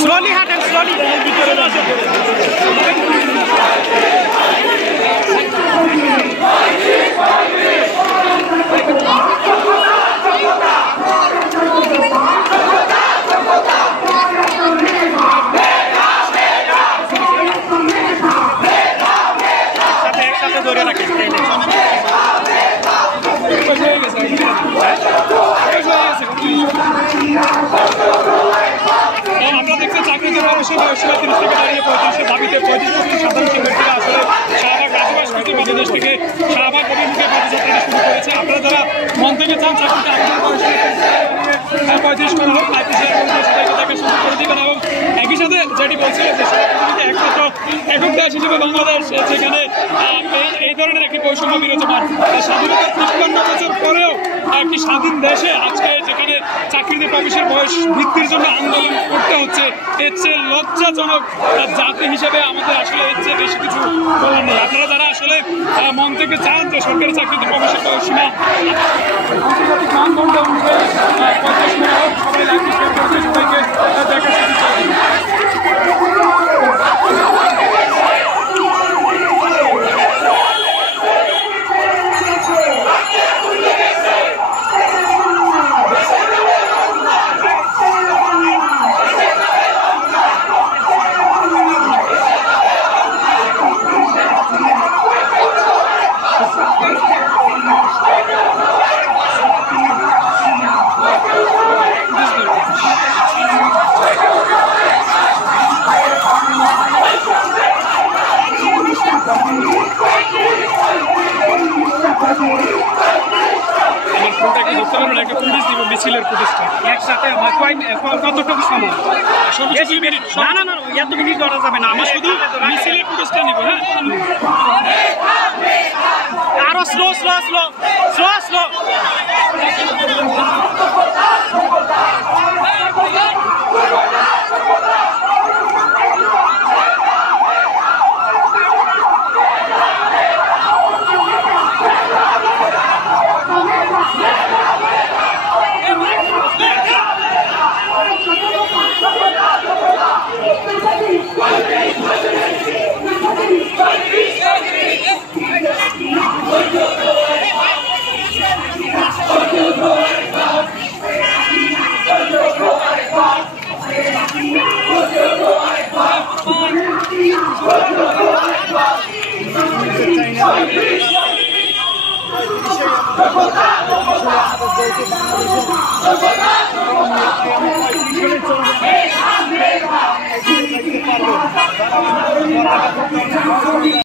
Slowly হাঁটেন, slowly. একসাথে ধরে রাখেন। আমরা দেখছি চাকরিতে মানুষের বয়সীরা 30 থেকে দাঁড়িয়ে 35 দাবিতে 35 সাধারণ শিক্ষার্থীরা আসলে শাহবাগ রাজবাস হইতে বাংলাদেশ থেকে শাহবাগ অভিমুখে পদযাত্রাটি শুরু করেছে। আপনারা যারা মন থেকে চান চাকরিতে আমাদের বয়সীরা 35 করা হোক, সবাইকে দেখা শুরু করে দিবেন। এবং একই সাথে যেটি বলছিল যে পৃথিবীতে একমাত্র একক দেশ হিসেবে বাংলাদেশ, সেখানে এই ধরনের একটি বৈষম্য বিরাজমান। স্বাধীনতার 53 বছর পরেও একটি স্বাধীন দেশে আজকে যেখানে চাকরিতে প্রবেশের বয়স ভিত্তির জন্য আন্দোলন করতে হচ্ছে, এর চেয়ে লজ্জাজনক জাতি হিসেবে আমাদের আসলে এর চেয়ে বেশি কিছু বলার নেই। আপনারা যারা আসলে মন থেকে চান যে সরকারি চাকরিতে প্রবেশের বয়স সীমা আন্তর্জাতিক মানদণ্ড অনুযায়ী 50 মিনিট হোক, সবাই লাইভটি শেয়ার করতে সবাইকে দেখা শুরু করবেন। মিছিলের প্রতিষ্ঠা একসাথে কতটুকু সময়? না না না, এত মিনিট ধরা যাবে না। আমি শুধু মিছিলের প্রতিষ্ঠা নিব। হ্যাঁ, আরো slow slow slow slow slow.